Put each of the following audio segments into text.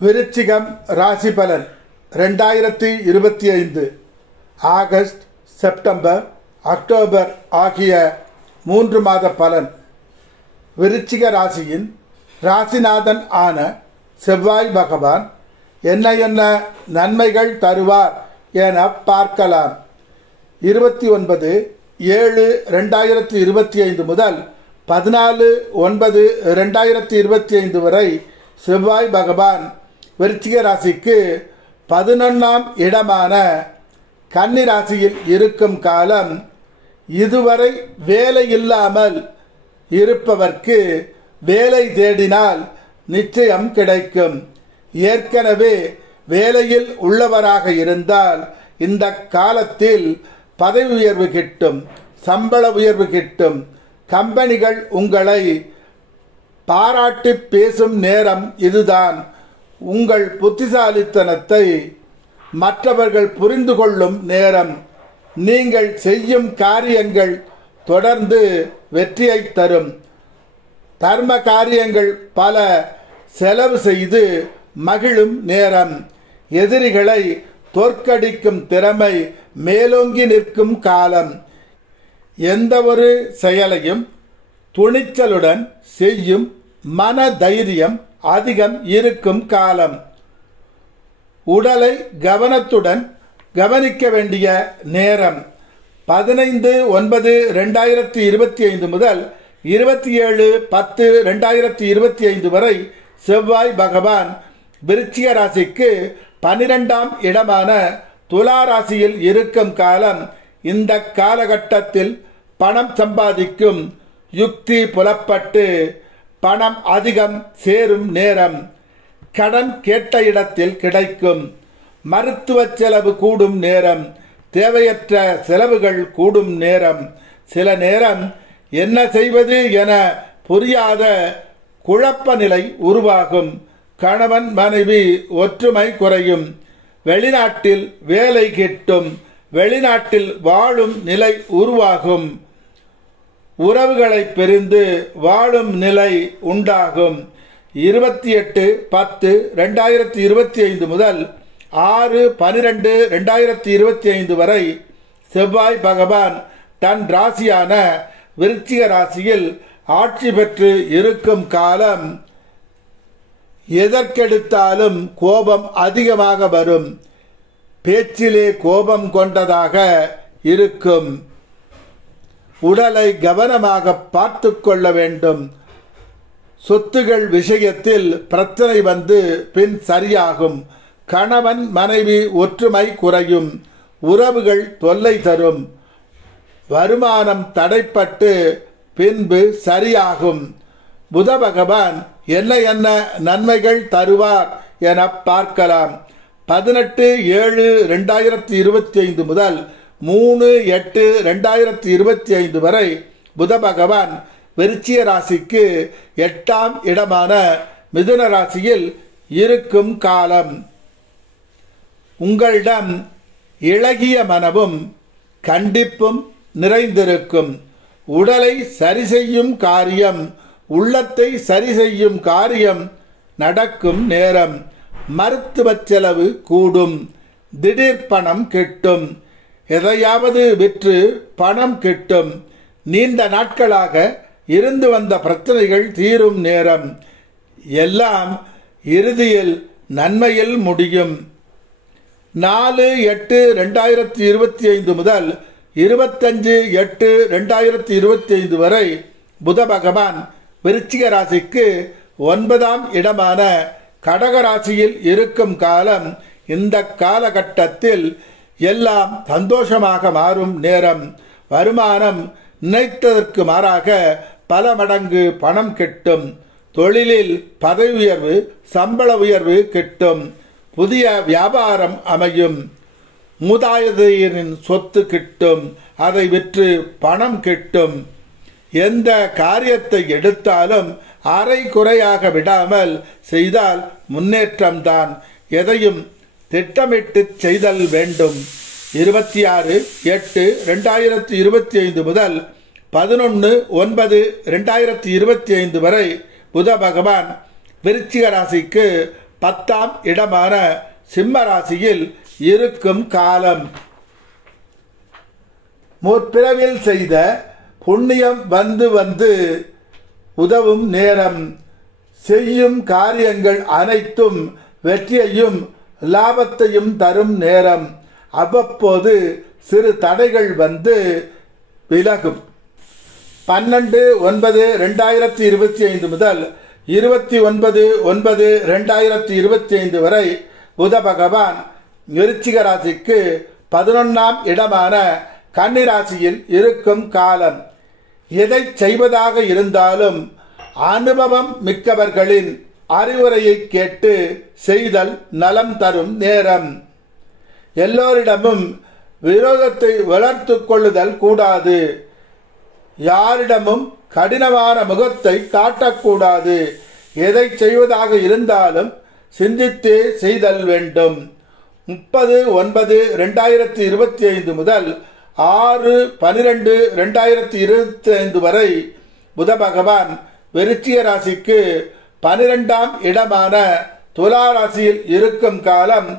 விருச்சிகம் ராசி பலன் 2025 ஆகஸ்ட், செப்டம்பர், அக்டோபர் ஆகிய 3 மாத பலன். விருச்சிக ராசியின் ராசிநாதன் ஆன செவ்வாய் பகவான் என்ன நன்மைகள் தருவார் என பார்க்கலாம். 29/7/2025 முதல் 14/9/2025 வரை செவ்வாய் பகவான் விருச்சிக ராசிக்கு 11ஆம் இடமான கன்னி ராசியில் இருக்கும் காலம். இதுவரை வேலை இல்லாமல் இருப்பவர்க்கு வேலை தேடினால் நிச்சயம் கிடைக்கும். ஏற்கனவே வேலையில் உள்ளவராக இருந்தால் இந்த காலத்தில் பதவி உயர்வு கிட்டும், சம்பள உயர்வு கிட்டும். கம்பெனிகள் உங்களை பாராட்டி பேசும் நேரம் இதுதான். உங்கள் புத்திசாலித்தனத்தை மற்றவர்கள் புரிந்து கொள்ளும் நேரம். நீங்கள் செய்யும் காரியங்கள் தொடர்ந்து வெற்றியை தரும். தர்ம காரியங்கள் பல செலவு செய்து மகிழும் நேரம். எதிரிகளை தோற்கடிக்கும் திறமை மேலோங்கி நிற்கும் காலம். எந்த ஒரு செயலையும் துணிச்சலுடன் செய்யும் மன தைரியம் அதிகம் இருக்கும் காலம். உடலை கவனத்துடன் கவனிக்க வேண்டிய நேரம். 15/9/2025 முதல் 27/10/2025 வரை செவ்வாய் பகவான் விருச்சிக ராசிக்கு 12ஆம் இடமான துலா ராசியில் இருக்கும் காலம். இந்த காலகட்டத்தில் பணம் சம்பாதிக்கும் யுக்தி புலப்பட்டு பணம் அதிகம் சேரும் நேரம். கடன் கேட்ட இடத்தில் கிடைக்கும். மருத்துவ செலவு கூடும் நேரம். தேவையற்ற செலவுகள் கூடும் நேரம். சில நேரம் என்ன செய்வது என புரியாத குழப்ப நிலை உருவாகும். கணவன் மனைவி ஒற்றுமை குறையும். வெளிநாட்டில் வேலை கிட்டும். வெளிநாட்டில் வாழும் நிலை உருவாகும். உறவுகளை பிரிந்து வாழும் நிலை உண்டாகும். 28/10/2025 முதல் 6/12/2025 வரை செவ்வாய் பகவான் தன் ராசியான விருச்சிக ராசியில் ஆட்சி பெற்று இருக்கும் காலம். எதற்கெடுத்தாலும் கோபம் அதிகமாக வரும். பேச்சிலே கோபம் கொண்டதாக இருக்கும். உடலை கவனமாக பார்த்து கொள்ள வேண்டும். சொத்துகள் விஷயத்தில் பிரச்சனை வந்து பின் சரியாகும். கணவன் மனைவி ஒற்றுமை குறையும். உறவுகள் தொல்லை தரும். வருமானம் தடைப்பட்டு பின்பு சரியாகும். புத பகவான் என்ன நன்மைகள் தருவார் என பார்க்கலாம். 18/7/2025 முதல் 3/8/2025 வரை புத பகவான் விருச்சிக ராசிக்கு 8ஆம் இடமான மிதுன ராசியில் இருக்கும் காலம். உங்களிடம் இளகிய மனமும் கண்டிப்பும் நிறைந்திருக்கும். உடலை சரி செய்யும் காரியம், உள்ளத்தை சரி செய்யும் காரியம் நடக்கும் நேரம். மருத்துவ செலவு கூடும். திடீர் பணம் கிட்டும். எதையாவது விற்று பணம் கிட்டும். நீண்ட நாட்களாக இருந்து வந்த பிரச்சனைகள் தீரும் நேரம். எல்லாம் இறுதியில் நன்மையில் முடியும். 4/8/2025 முதல் 25/8/2025 வரை புத பகவான் விருச்சிக ராசிக்கு 9ஆம் இடமான கடக ராசியில் இருக்கும் காலம். இந்த காலகட்டத்தில் எல்லாம் சந்தோஷமாக மாறும் நேரம். வருமானம் நினைத்ததற்கு மாறாக பல மடங்கு பணம் கிட்டும். தொழிலில் பதவி உயர்வு, சம்பள உயர்வு கிட்டும். புதிய வியாபாரம் அமையும். மூதாதையரின் சொத்து கிட்டும். அதை விற்று பணம் கிட்டும். எந்த காரியத்தை எடுத்தாலும் அரை குறையாக விடாமல் செய்தால் முன்னேற்றம்தான். எதையும் திட்டமிட்டு செய்தல் வேண்டும். 26/8/2025 முதல் 11/9/2025 வரை புத பகவான் விருச்சிக ராசிக்கு 10ஆம் இடமான சிம்ம ராசியில் இருக்கும் காலம். முற்பிறவில் செய்த புண்ணியம் வந்து உதவும் நேரம். செய்யும் காரியங்கள் அனைத்தும் வெற்றியையும் லாபத்தையும் தரும் நேரம். அவ்வப்போது சிறு தடைகள் வந்து விலகும். 12/9/2025 முதல் 29/9/2025 வரை புத பகவான் விருச்சிக ராசிக்கு 11ஆம் இடமான கன்னி ராசியில் இருக்கும் காலம். எதை செய்வதாக இருந்தாலும் அனுபவம் மிக்கவர்களின் அறிவுரையை கேட்டு செய்தல் நலம் தரும் நேரம். எல்லோரிடமும் விரோதத்தை வளர்த்து கொள்ளுதல் கூடாது. யாரிடமும் கடினமான முகத்தை காட்டக்கூடாது. எதை செய்வதாக இருந்தாலும் சிந்தித்தே செய்தல் வேண்டும். 30/9/2025 முதல் 6/12/2025 வரை புத பகவான் விருச்சிக ராசிக்கு 12ஆம் இடமான துலா ராசியில் இருக்கும் காலம்.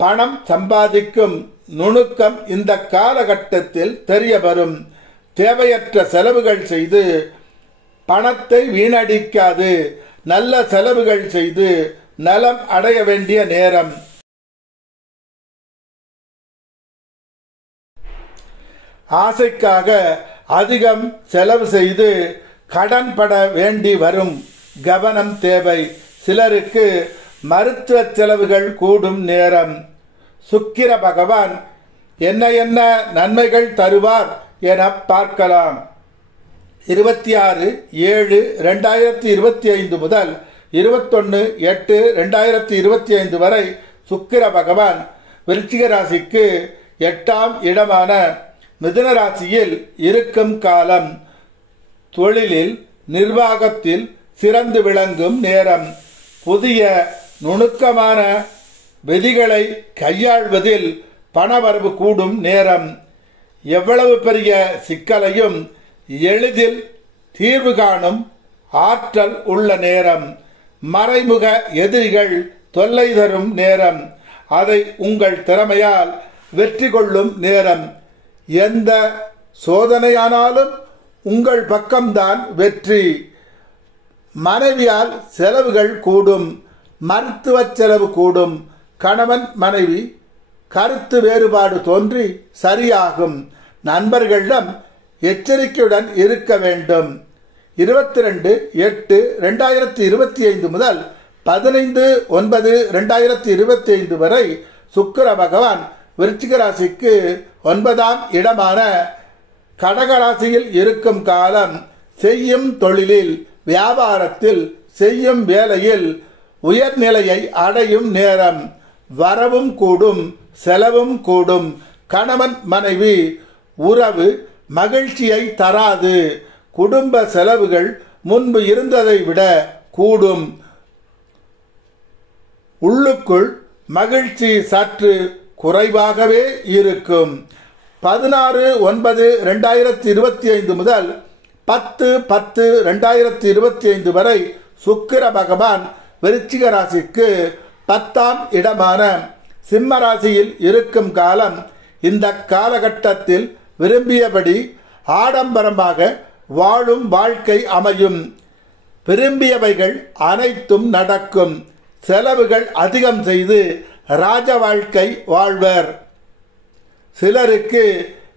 பணம் சம்பாதிக்கும் நுணுக்கம் இந்த காலகட்டத்தில் தெரிய வரும். தேவையற்ற செலவுகள் செய்து பணத்தை வீணடிக்காது. நல்ல செலவுகள் செய்து நலம் அடைய வேண்டிய நேரம். ஆசைக்காக அதிகம் செலவு செய்து கடன் பட வேண்டி வரும். கவனம் தேவை. சிலருக்கு மருத்துவ செலவுகள் கூடும் நேரம். சுக்கிர பகவான் என்ன நன்மைகள் தருவார் என பார்க்கலாம். 26/7/2025 முதல் 21/8/2025 வரை சுக்கிர பகவான் விருச்சிக ராசிக்கு 8ஆம் இடமான மிதுன ராசியில் இருக்கும் காலம். தொழிலில் நிர்வாகத்தில் சிறந்து விளங்கும் நேரம். புதிய நுணுக்கமான விதிகளை கையாள்வதில் பணவரவு கூடும் நேரம். எவ்வளவு பெரிய சிக்கலையும் எளிதில் தீர்வு காணும் ஆற்றல் உள்ள நேரம். மறைமுக எதிரிகள் தொல்லை தரும் நேரம். அதை உங்கள் திறமையால் வெற்றி கொள்ளும் நேரம். எந்த சோதனையானாலும் உங்கள் பக்கம்தான் வெற்றி. மனைவியால் செலவுகள் கூடும். மருத்துவ செலவு கூடும். கணவன் மனைவி கருத்து வேறுபாடு தோன்றி சரியாகும். நண்பர்களிடம் எச்சரிக்கையுடன் இருக்க வேண்டும். 22/8/2025 முதல் 15/9/2025 வரை சுக்கிர பகவான் விருச்சிக ராசிக்கு 9ஆம் இடமான கடகராசியில் இருக்கும் காலம். செய்யும் தொழிலில் வியாபாரத்தில் செய்யும் வேலையில் உயர்நிலையை அடையும் நேரம். வரவும் கூடும் செலவும் கூடும். கணவன் மனைவி உறவு மகிழ்ச்சியை தராது. குடும்ப செலவுகள் முன்பு இருந்ததை விட கூடும். உள்ளுக்குள் மகிழ்ச்சி சற்று குறைவாகவே இருக்கும். 16/9/2025 முதல் 10/10/2025 வரை சுக்கிர பகவான் விருச்சிக ராசிக்கு 10ஆம் இடமான சிம்ம ராசியில் இருக்கும் காலம். இந்த காலகட்டத்தில் விரும்பியபடி ஆடம்பரமாக வாழும் வாழ்க்கை அமையும். விரும்பியவைகள் அனைத்தும் நடக்கும். செலவுகள் அதிகம் செய்து ராஜ வாழ்க்கை வாழ்வர். சிலருக்கு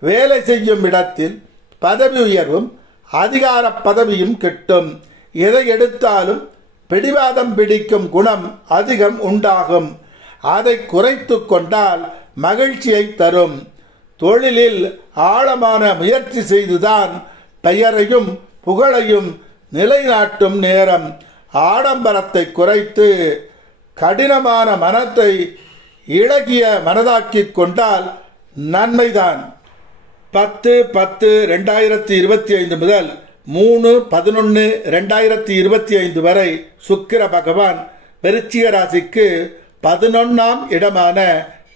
வேலை செய்யும் இடத்தில் பதவி உயர்வும் அதிகார பதவியும் கிட்டும். எதை எடுத்தாலும் பிடிவாதம் பிடிக்கும் குணம் அதிகம் உண்டாகும். அதை குறைத்து கொண்டால் மகிழ்ச்சியை தரும். தொழிலில் ஆழமான முயற்சி செய்துதான் பெயரையும் புகழையும் நிலைநாட்டும் நேரம். ஆடம்பரத்தை குறைத்து கடினமான மனத்தை இளகிய மனதாக்கிக் கொண்டால் நன்மைதான். 10/10/2025 முதல் 3/11/2025 வரை சுக்கிர பகவான் விருச்சிக ராசிக்கு 11ஆம் இடமான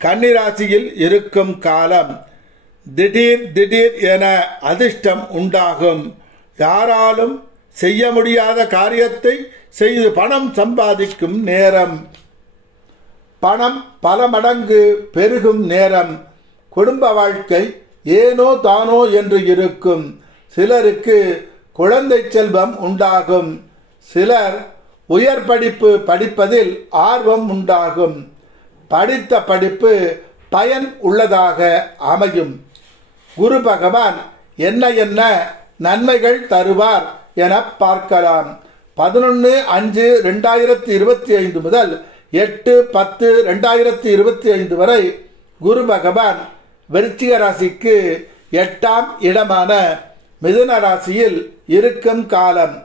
கன்னி ராசியில் இருக்கும் காலம். திடீர் என அதிர்ஷ்டம் உண்டாகும். யாராலும் செய்ய முடியாத காரியத்தை செய்து பணம் சம்பாதிக்கும் நேரம். பணம் பல மடங்கு பெருகும் நேரம். குடும்ப வாழ்க்கை ஏனோ தானோ என்று இருக்கும். சிலருக்கு குழந்தை செல்வம் உண்டாகும். சிலர் உயர் படிப்பு படிப்பதில் ஆர்வம் உண்டாகும். படித்த படிப்பு பயன் உள்ளதாக அமையும். குரு பகவான் என்ன என்ன நன்மைகள் தருவார் என பார்க்கலாம். 11/5/2025 முதல் 8/10/2025 வரை குரு பகவான் விருச்சிக ராசிக்கு 8ஆம் இடமான மிதுன ராசியில் இருக்கும் காலம்.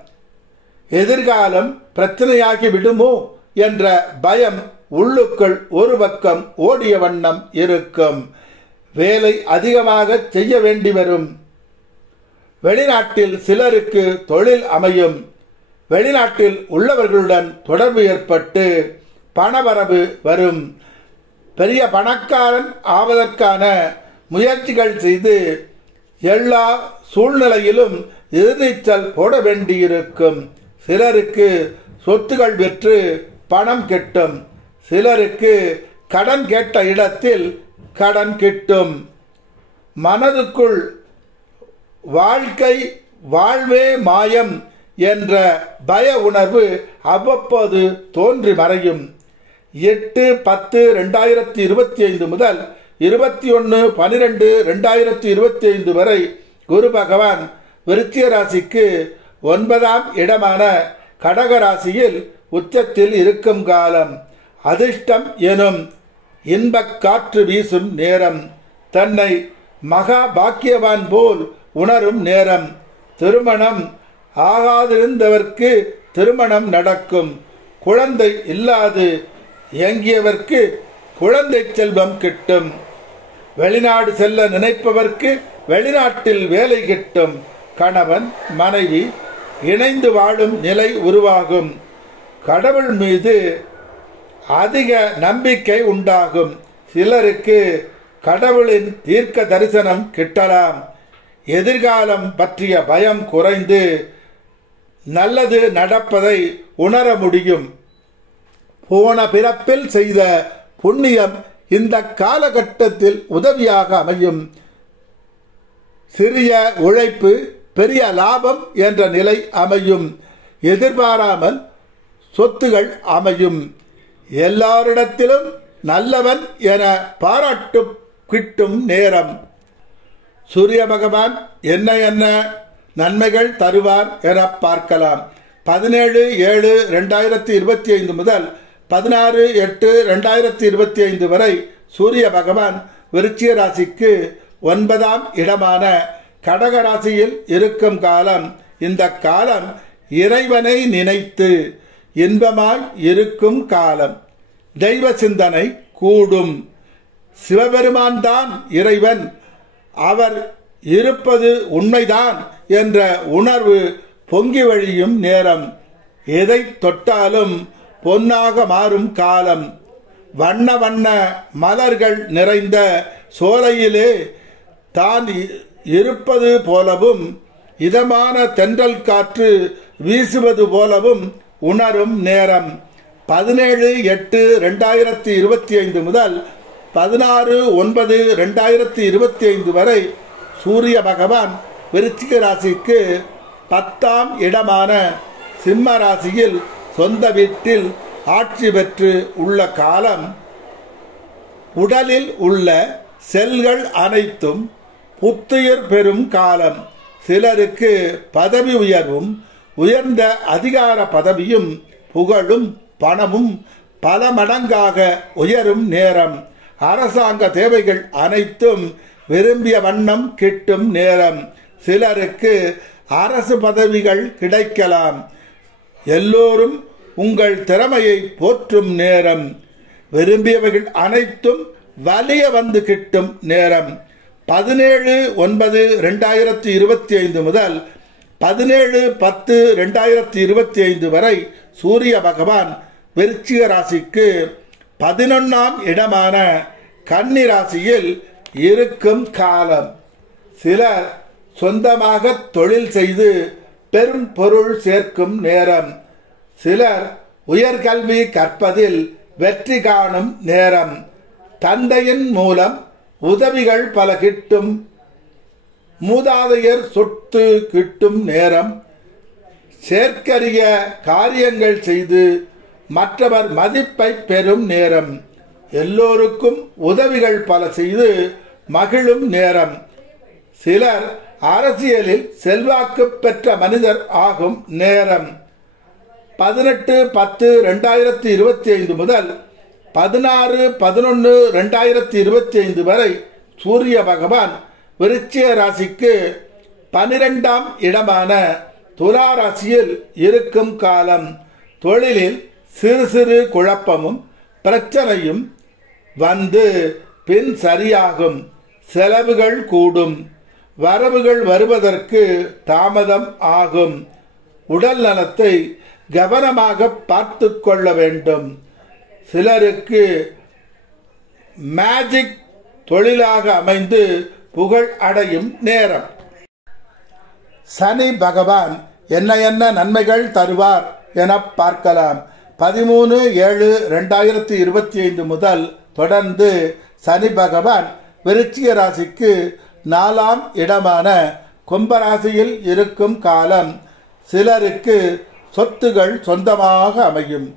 எதிர்காலம் பிரச்சனையாகி விடுமோ என்ற பயம் உள்ளுக்குள் ஒரு பக்கம் ஓடிய வண்ணம் இருக்கும். வேலை அதிகமாக செய்ய வேண்டி வரும். வெளிநாட்டில் சிலருக்கு தொழில் அமையும். வெளிநாட்டில் உள்ளவர்களுடன் தொடர்பு ஏற்பட்டு பணவரவு வரும். பெரிய பணக்காரன் ஆவதற்கான முயற்சிகள் செய்து எல்லா சூழ்நிலையிலும் எதிர்நீச்சல் போட வேண்டியிருக்கும். சிலருக்கு சொத்துகள் விற்று பணம் கிட்டும். சிலருக்கு கடன் கேட்ட இடத்தில் கடன் கிட்டும். மனதுக்குள் வாழ்க்கை வாழ்வே மாயம் என்ற பய உணர்வு அவ்வப்போது தோன்றி மறையும். 8/10/2025 முதல் 21/12/2025 வரை குரு பகவான் விருச்சிக ராசிக்கு 9ஆம் இடமான கடக ராசியில் உச்சத்தில் இருக்கும் காலம். அதிர்ஷ்டம் எனும் இன்பக் காற்று வீசும் நேரம். தன்னை மகா பாக்கியவான் போல் உணரும் நேரம். திருமணம் ஆகாதிருந்தவர்க்கு திருமணம் நடக்கும். குழந்தை இல்லாது இயங்கியவர்க்கு குழந்தை செல்வம் கிட்டும். வெளிநாடு செல்ல நினைப்பவர்க்கு வெளிநாட்டில் வேலை கிட்டும். கணவன் மனைவி இணைந்து வாழும் நிலை உருவாகும். கடவுள் மீது அதிக நம்பிக்கை உண்டாகும். சிலருக்கு கடவுளின் தீர்க்க தரிசனம் கிட்டலாம். எதிர்காலம் பற்றிய பயம் குறைந்து நல்லது நடப்பதை உணர முடியும். போன பிறப்பில் செய்த புண்ணியம் இந்த காலகட்டத்தில் உதவியாக அமையும். சிறிய உழைப்பு பெரிய லாபம் என்ற நிலை அமையும். எதிர்பாராமல் சொத்துகள் அமையும். எல்லாரிடத்திலும் நல்லவன் என பாராட்டு கிட்டும் நேரம். சூரிய பகவான் என்ன என்ன நன்மைகள் தருவார் என பார்க்கலாம். 17/7/2025 முதல் 16/8/2025 வரை சூரிய பகவான் விருச்சிக ராசிக்கு 9ஆம் இடமான கடக ராசியில் இருக்கும் காலம். இந்த காலம் இறைவனை நினைத்து இன்பமாய் இருக்கும் காலம். தெய்வ சிந்தனை கூடும். சிவபெருமான் தான் இறைவன், அவர் இருப்பது உண்மைதான் என்ற உணர்வு பொங்கி வழியும் நேரம். எதை தொட்டாலும் பொன்னாக மாறும் காலம். வண்ண வண்ண மலர்கள் நிறைந்த சோலையிலே தான் இருப்பது போலவும் இதமான தென்றல் காற்று வீசுவது போலவும் உணரும் நேரம். 17/8/2025 முதல் 16/9/2025 வரை சூரிய பகவான் விருச்சிக ராசிக்கு 10ஆம் இடமான சிம்ம ராசியில் சொந்த வீட்டில் ஆட்சி பெற்று உள்ள காலம். உடலில் உள்ள செல்கள் அனைத்தும் புத்துயிர் பெறும் காலம். சிலருக்கு பதவி உயர்வும் உயர்ந்த அதிகார பதவியும் புகழும் பணமும் பல மடங்காக உயரும் நேரம். அரசாங்க தேவைகள் அனைத்தும் விரும்பிய வண்ணம் கிட்டும் நேரம். சிலருக்கு அரசு பதவிகள் கிடைக்கலாம். எல்லோரும் உங்கள் திறமையை போற்றும் நேரம். விரும்பியவைகள் அனைத்தும் வலிய வந்து கிட்டும் நேரம். 17/9/2025 முதல் 17/10/2025 வரை சூரிய பகவான் விருச்சிக ராசிக்கு 11ஆம் இடமான கன்னி ராசியில் இருக்கும் காலம். சிலர் சொந்தமாக தொழில் செய்து பெரும் பொருள் சேர்க்கும் நேரம். சிலர் உயர்கல்வி கற்பதில் வெற்றி காணும் நேரம். தந்தையின் மூலம் உதவிகள் பல கிட்டும். மூதாதையர் சொத்து கிட்டும் நேரம். செயற்கரிய காரியங்கள் செய்து மற்றவர் மதிப்பை பெறும் நேரம். எல்லோருக்கும் உதவிகள் பல செய்து மகிழும் நேரம். சிலர் அரசியலில் செல்வாக்கு பெற்ற மனிதர் ஆகும் நேரம். 18-10-2025 முதல் 16-11-2025 வரை சூரிய பகவான் விருச்சிக ராசிக்கு 12ஆம் இடமான துலா ராசியில் இருக்கும் காலம். தொழிலில் சிறு சிறு குழப்பமும் பிரச்சனையும் வந்து பின் சரியாகும். செலவுகள் கூடும். வரவுகள் வருவதற்கு தாமதம் ஆகும். உடல் நலத்தை கவனமாக பார்த்து கொள்ள வேண்டும். சிலருக்கு மேஜிக் தொழிலாக அமைந்து புகழ் அடையும் நேரம். சனி பகவான் என்ன என்ன நன்மைகள் தருவார் என பார்க்கலாம். 13-7-2025 முதல் தொடர்ந்து சனி பகவான் விருச்சிக ராசிக்கு 4ஆம் இடமான கும்பராசியில் இருக்கும் காலம். சிலருக்கு சொத்துகள் சொந்தமாக அமையும்.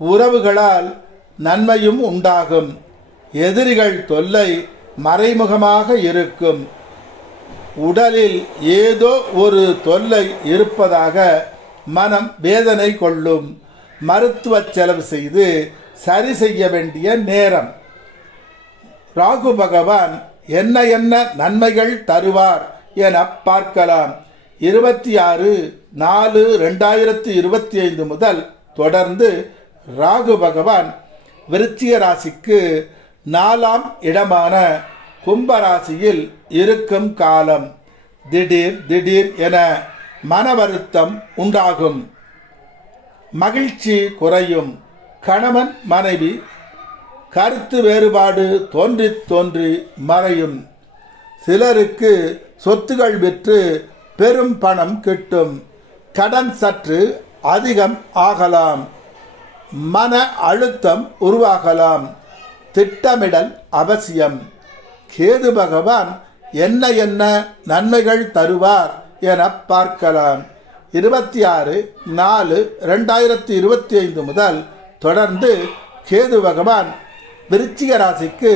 உறவுகளால் நன்மையும் உண்டாகும். எதிரிகள் தொல்லை மறைமுகமாக இருக்கும். உடலில் ஏதோ ஒரு தொல்லை இருப்பதாக மனம் வேதனை கொள்ளும். மருத்துவ செலவு செய்து சரி செய்ய வேண்டிய நேரம். ராகு பகவான் என்ன என்ன நன்மைகள் தருவார் என பார்க்கலாம். 26-4-2025 முதல் தொடர்ந்து ராகு பகவான் விருச்சிக ராசிக்கு 4ஆம் இடமான கும்பராசியில் இருக்கும் காலம். திடீர் திடீர் என மன வருத்தம் உண்டாகும். மகிழ்ச்சி குறையும். கணவன் மனைவி கருத்து வேறுபாடு தோன்றி தோன்றி மறையும். சிலருக்கு சொத்துகள் விற்று பெரும் பணம் கிட்டும். கடன் சற்று அதிகம் ஆகலாம். மன அழுத்தம் உருவாகலாம். திட்டமிடல் அவசியம். கேது பகவான் என்ன என்ன நன்மைகள் தருவார் என பார்க்கலாம். 26-4-2025 முதல் தொடர்ந்து கேது பகவான் விருச்சிக ராசிக்கு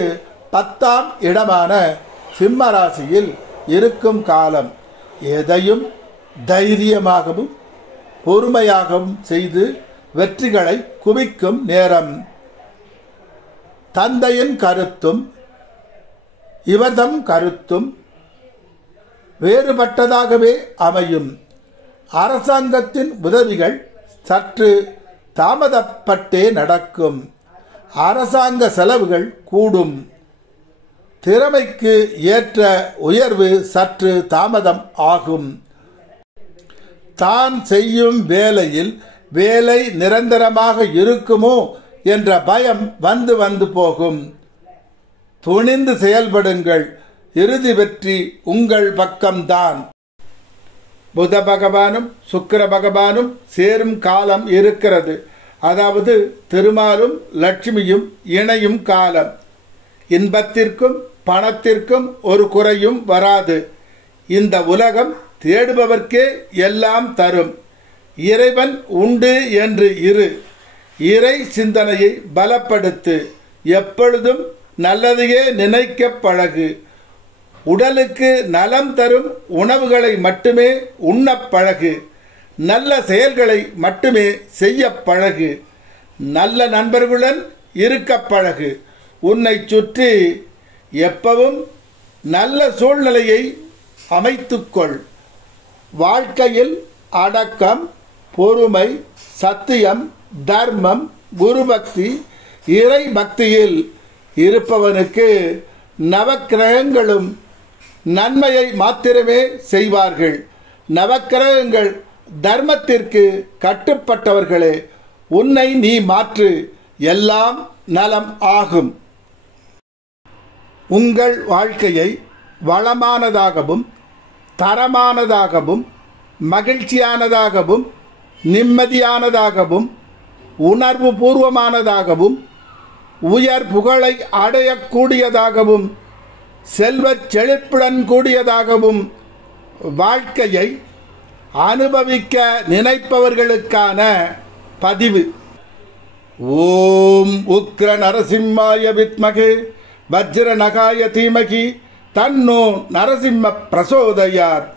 10ஆம் இடமான சிம்ம ராசியில் இருக்கும் காலம். எதையும் தைரியமாகவும் பொறுமையாகவும் செய்து வெற்றிகளை குவிக்கும் நேரம். தந்தையின் கருத்தும் இவர்தம் கருத்தும் வேறுபட்டதாகவே அமையும். அரசாங்கத்தின் உதவிகள் சற்று தாமதப்பட்டே நடக்கும். அரசாங்க செலவுகள் கூடும். திறமைக்கு ஏற்ற உயர்வு சற்று தாமதம் ஆகும். தான் செய்யும் வேலையில் வேலை நிரந்தரமாக இருக்குமோ என்ற பயம் வந்து வந்து போகும். துணிந்து செயல்படுங்கள். இறுதி வெற்றி உங்கள் பக்கம்தான். புத பகவானும் சுக்கிர பகவானும் சேரும் காலம் இருக்கிறது. அதாவது திருமாலும் லட்சுமியும் இணையும் காலம். இன்பத்திற்கும் பணத்திற்கும் ஒரு குறையும் வராது. இந்த உலகம் தேடுபவர்க்கே எல்லாம் தரும். இறைவன் உண்டு என்று இரு. இறை சிந்தனையை பலப்படுத்து. எப்பொழுதும் நல்லதையே நினைக்க பழகு. உடலுக்கு நலம் தரும் உணவுகளை மட்டுமே உண்ணப் பழகு. நல்ல செயல்களை மட்டுமே செய்ய பழகு. நல்ல நண்பர்களுடன் இருக்க பழகு. உன்னை சுற்றி எப்பவும் நல்ல சூழ்நிலையை அமைத்துக்கொள். வாழ்க்கையில் அடக்கம், பொறுமை, சத்தியம், தர்மம், குருபக்தி, இறை பக்தியில் இருப்பவனுக்கு நவக்கிரகங்களும் நன்மையை மாத்திரமே செய்வார்கள். நவக்கிரகங்கள் தர்மத்திற்கு கட்டுப்பட்டவர்களே. உன்னை நீ மாற்று. எல்லாம் நலம் ஆகும். உங்கள் வாழ்க்கையை வளமானதாகவும் தரமானதாகவும் மகிழ்ச்சியானதாகவும் நிம்மதியானதாகவும் உணர்வு பூர்வமானதாகவும் உயர் புகழை அடையக்கூடியதாகவும் செல்வச் செழிப்புடன் கூடியதாகவும் வாழ்க்கையை அனுபவிக்க நினைப்பவர்களுக்கான பதிவு. ஓம் உக்ர நரசிம்மாய வித்மகே வஜ்ரநகாய தீமகி தன்னோ நரசிம்ம பிரசோதயாத்.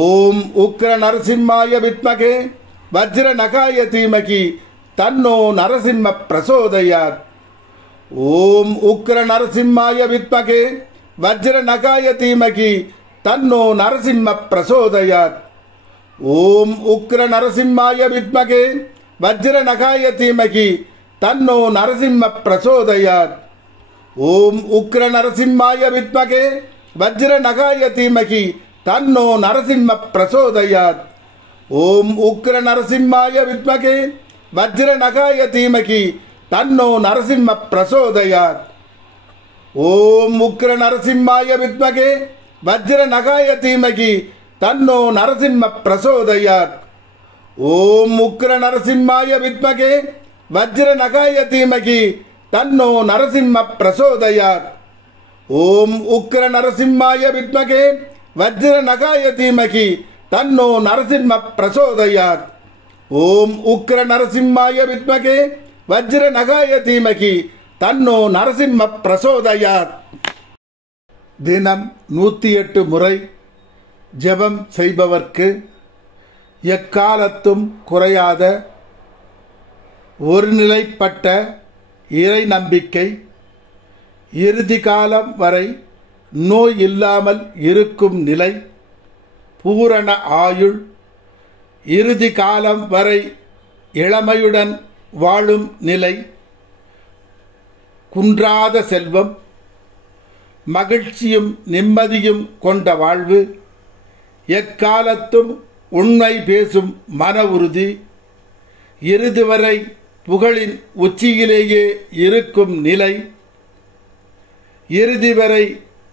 ஓம் உக்ர நரசிம்மாய வித்மகே வஜ்ரநகாய தீமகி தன்னோ நரசிம்ம பிரசோதயாத். ஓம் உக்ர நரசிம்மாய வித்மகே வஜ்ரநகாய தீமகி தன்னோ நரசிம்ம பிரசோதயாத். ஓம் உக்ர நரசிம்மாய வித்மகே வஜ்ரநகாய தீமகி தன்னோ நரசிம்ம பிரசோதயாத். ஓம் உக்ர நரசிம்மாய வித்மகே வஜ்ரநகாய தீமகி தன்னோ நரசிம்ம பிரசோதயாத். ஓம் உக்ர நரசிம்மாய வித்மகே வஜ்ரநகாய தீமகி தன்னோ நரசிம்ம பிரசோதயாத். ஓம் உக்ர நரசிம்மாய வித்மகே வஜ்ரநகாய தீமகி தன்னோ நரசிம்ம பிரசோதயாத். ஓம் உக்ர நரசிம்மாய வித்மகே வஜ்ரநகாய தீமகி தன்னோ நரசிம்ம பிரசோதயாத். ஓம் உக்ர நரசிம்மாய வித்மகே வஜ்ரநகாய தீமகி தன்னோ நரசிம்ம பிரசோதயாத். ஓம் உக்ர நரசிம்மாய வித்மகே வஜ்ரநகாய தீமகி தன்னோ நரசிம்ம பிரசோதயாத். தினம் 108 முறை ஜெபம் செய்பவர்க்கு எக்காலத்தும் குறையாத ஒருநிலைப்பட்ட இறை நம்பிக்கை, இறுதி காலம் வரை நோய் இல்லாமல் இருக்கும் நிலை, பூரண ஆயுள், இறுதி காலம் வரை இளமையுடன் வாழும் நிலை, குன்றாத செல்வம், மகிழ்ச்சியும் நிம்மதியும் கொண்ட வாழ்வு, எக்காலத்தும் உண்மை பேசும் மன உறுதி, இறுதி வரை புகழின் உச்சியிலேயே இருக்கும் நிலை, இறுதி வரை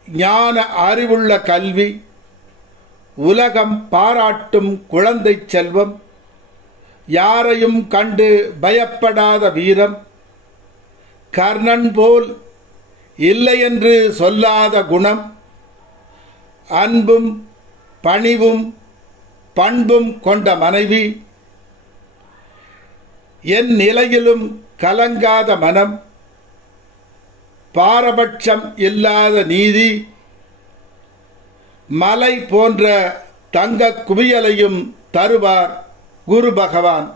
ஞான அறிவுள்ள கல்வி, உலகம் பாராட்டும் குழந்தை செல்வம், யாரையும் கண்டு பயப்படாத வீரம், கர்ணன் போல் இல்லை என்று சொல்லாத குணம், அன்பும் பணிவும் பண்பும் கொண்ட மனைவி, என் நிலையிலும் கலங்காத மனம், பாரபட்சம் இல்லாத நீதி, மலை போன்ற தங்க குவியலையும் தருவார் குரு பகவான்.